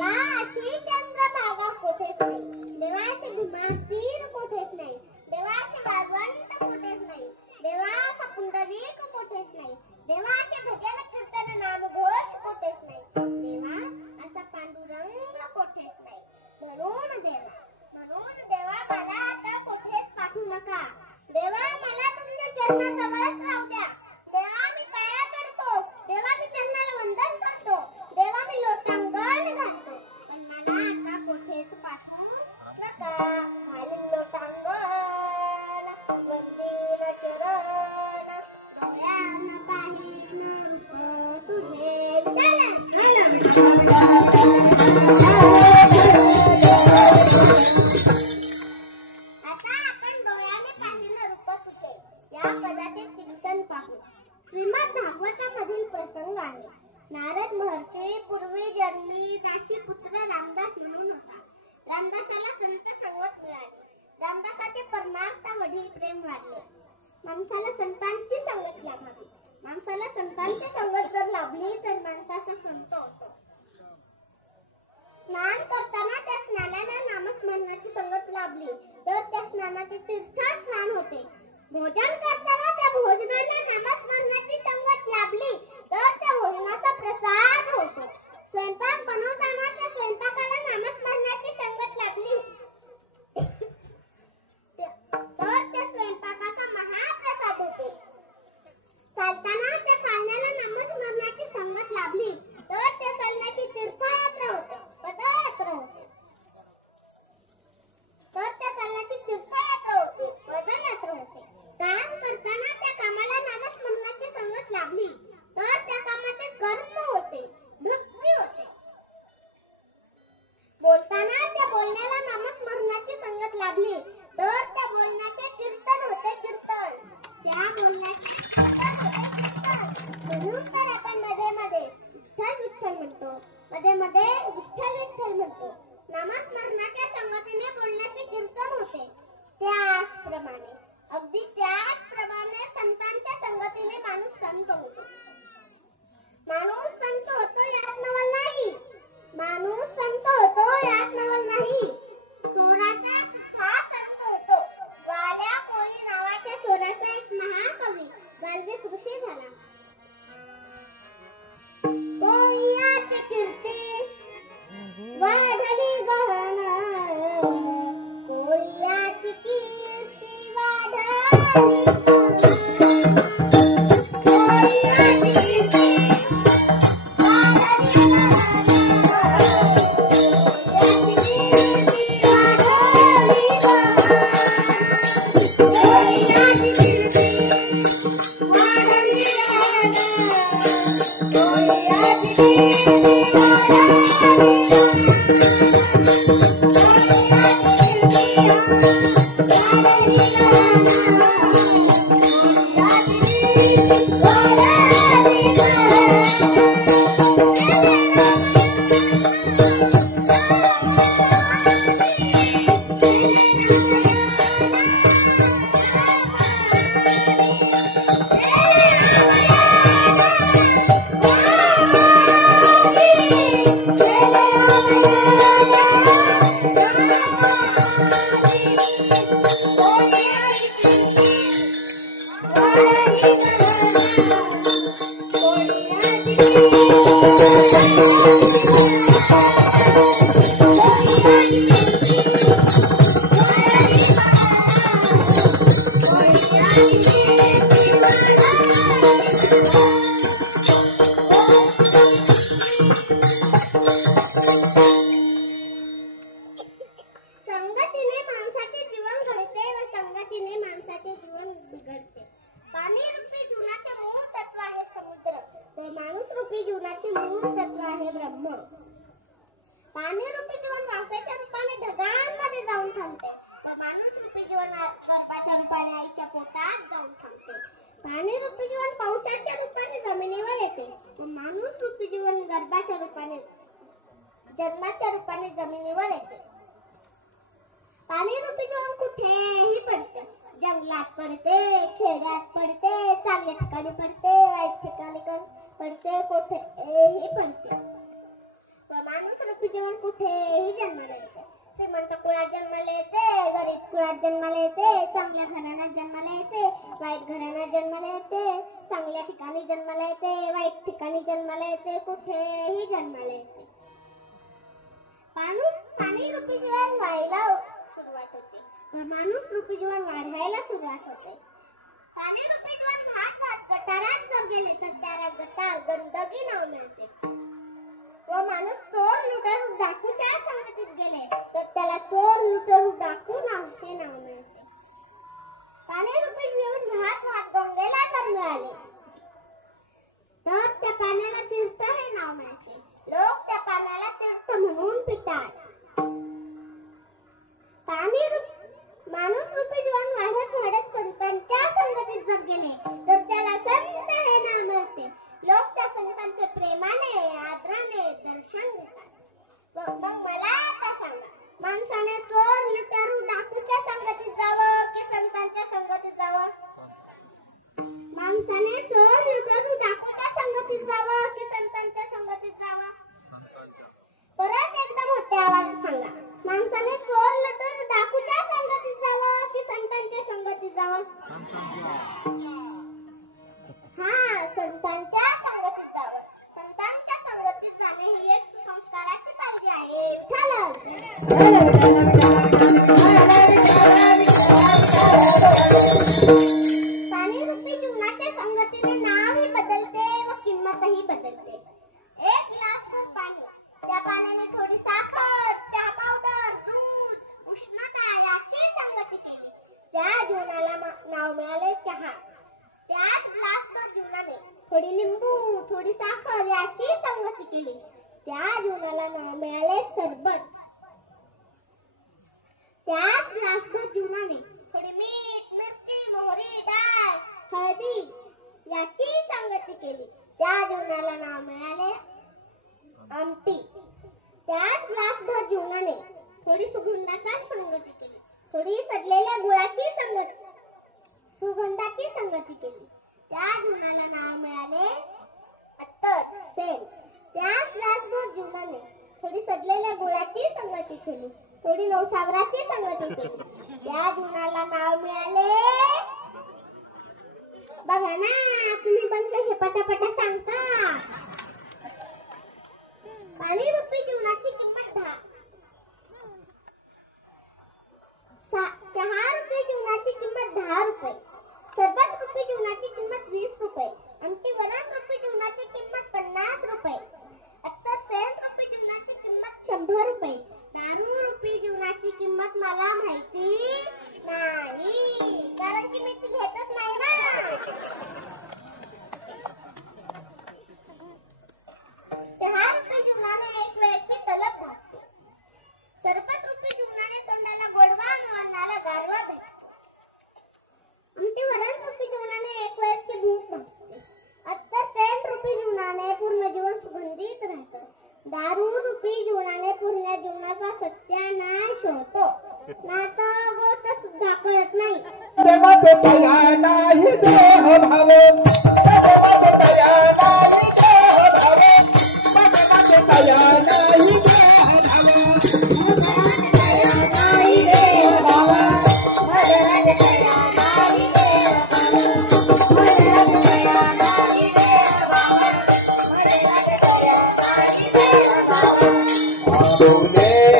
देवाशी चंद्रभागा कोठेच नाही, देवाशी भीमातीर कोठेच नाही, देवाशी वाळवंट कोठेच नाही, देवाचा पुंडरीक कोठेच नाही, देवाचे भजन कीर्तन नामघोष कोठेच नाही, देवा असा पांडुरंग कोठेच नाही. म्हणून देवा मला आता कोठेच पाठवू नका. देवा मला तुमच्या चरणाजवळच राहू द्या. देवा मी पाया पडतो, देवा मी चरणाला वंदन करतो, देवा मी लोटांगण घालतो, पण मला आता कोठेच पाठवू नका. घालीन लोटांगण वंदीन चरण, डोळ्यानं पाहीन तुझे आता आपण डोळ्याने पाहिलं रूप तुझे या पदाचे चिंतन पाहू. श्रीमद भागवतामधील प्रसंग आहे. नारद महर्षी पूर्वी जन्मी दासीपुत्र रामदास म्हणून होता. रामदासाला संत संगत मिळाली. रामदासाचे परमार्थ वडील प्रेम वाढले. माणसाला संतांची संगत लाभावी. माणसाला संतांची संगत जर लाभली तर माणसाचा संत होतो. स्नान करताना त्या स्नानाला नामस्मरणाची संगत लाभली तर त्या स्नानाचे तीर्थ स्नान होते. भोजन करताना त्या भोजनाला नामस्मरणाची संगत लाभली तर त्या भोजनाचा प्रसाद होतो. स्वयंपाक बनवताना त्या स्वयंपाकाला नामस्मरणाची संगत लाभली तर त्या स्वयंपाकाचा महाप्रसाद होतो. चालताना त्या चालण्याला नामस्मरणाची संगत लाभली तर त्या चालण्याची तीर्थयात्रा होते, पदयात्रा होते. तर त्या चालण्याची तीर्थयात्रा होते, पदयात्रा होते. काम करताना त्या कामाला नामस्मरणाची संगत लाभली तर त्या कामाचे कर्म होते, वृत्ती होते. बोलताना त्या बोलण्याला नामस्मरणाची संगत लाभली तर त्या बोलण्याचे कीर्तन होते, कीर्तन. त्या बोलण्याचे म्हणून तर आपण मध्ये विठ्ठल विठ्ठल म्हणतो, मध्ये विठ्ठल विठ्ठल म्हणतो. नामस्मरणाच्या संगतीने बोलण्याचे कीर्तन होते. त्याचप्रमाणे अगदी त्याचप्रमाणे संतांच्या संगतीने माणूस संत होतो. माणूस संत होतो यात नवल नाही. माणूस संत होतो यात नवल नाही. चोराचा सुद्धा संत होतो. वाल्या कोळी नावाच्या चोराचा एक महाकवी गालबेत ऋषी झाला. कोळ्याची कीर्ती वाढली गहन, कोळ्याची कीर्ती वाढली जन्माच्या रूपाने जमिनीवर येते. पाणी रूपी जीवन कुठेही पडते. जंगलात पडते, खेड्यात पडते, चांगल्या ठिकाणी पडते, वाईट ठिकाणी पडते, कुठेही पडते. माणूस रूपी जीवन कुठेही जन्माला येते. श्रीमंत कुळात जन्माला येते, गरीब कुळात जन्माला येते, चांगल्या घराण्यात जन्माला येते, वाईट घराण्यात जन्माला येते, चांगल्या ठिकाणी जन्माला येते, वाईट ठिकाणी जन्माला येते, कुठेही जन्माला येते. पाणी रूपी जीवन वाढायला सुरुवात होते, माणूस रूपी जीवन वाढवायला सुरुवात होते. पाणी रूपी जीवन गटारात जर गेले तर त्याला गटार गंदगी नाव मिळते. व माणूस चोर लुटारू डाकूच्या संगतीत गेले तर त्याला चोर लुटारू डाकू नावाचे नाव मिळते. पाणी रूपी जीवन वाहत गंगेला जर मिळाले तर त्या पाण्याला तीर्थ हे नाव मिळते. लोक त्या पाण्याला तीर्थ म्हणून पितात. माणूस रूपी जीवन वाढत वाढत संतांच्या संगतीत जर गेले तर त्याला संत हे नाव मिळते. लोक त्या संतांचे प्रेमाने आदराने दर्शन घेतात. मग मला आता सांगा, माणसाने चोर लुटारू डाकूच्या संगतीत जावं की संतांच्या संगतीत जावं? माणसाने चोर लुटारू डाकूच्या संगतीत जावं की संतांच्या संगतीत जावं? परत एकदा मोठ्या आवाजात सांगा, माणसाने चोर लुटारू डाकूच्या संगतीत जावं की संतांच्या संगतीत जावं? हा, संतांच्या संगतीत जावं. संतांच्या संगतीत जाणे ही एक संस्काराची पायरी आहे. पाणी रूपी जीवनाच्या संगतीने नावही बदलते व किंमतही बदलते. एक ग्लासभर पाणी, त्या पाण्याने थोडी साखर, चहा पावडर, दूध, उष्णता याची संगती केली, त्या जीवनाला नाव मिळाले चहा. त्याच ग्लासभर जीवनाने थोडी लिंबू, थोडी साखर याची संगती केली, त्या जीवनाला नाव मिळाले सरबत. त्याच ग्लासभर जीवनाने थोडी मीठ, मिरची, मोहरी, डाळ, हळदी याची संगती केली, त्या जीवनाला नाव मिळाले आमटी. त्याच ग्लासभर जीवनाने थोडी सुगंधाची संगती केली, थोडी सडलेल्या गुळाची सुगंधाची संगती केली, त्या जीवनाला नाव मिळाले अत्तर, सेंट. त्याच ग्लासभर जीवनाने थोडी सडलेल्या गुळाची संगती केली, थोडी नवसागराची संगती केली, त्या जीवनाला नाव मिळाले. बघा ना, तुम्ही पण कसे पटापटा सांगता. पाणी रूपी जीवनाची किंमत 10. चहा रूपी जीवनाची किंमत 10 रुपये, सरबत रूपी जीवनाची किंमत 20 रुपये, आमटी वरण रूपी जीवनाची किंमत 50 रुपये, अत्तर सेंट रूपी जीवनाची किंमत 100 रुपये, दारू रूपी जीवनाची किंमत मला माहिती नाही, कारण की मी ती घेतच नाही ना. चहा रूपी जीवनाने एक वेळची तलप भागते, सरबत रूपी जीवनाने तोंडाला गोडवा आणि अन्नाला गारवा भेटतो, आमटी वरण रूपी जीवनाने एक वेळची भूक भागते, अत्तर सेंट रूपी जीवनाने पूर्ण जीवन सुगंधित राहतं, दारू रूपी जीवनाने पूर्ण जीवनाचा सत्यानाश होतो, नाता गोष्ट सुद्धा कळत नाही. तुमने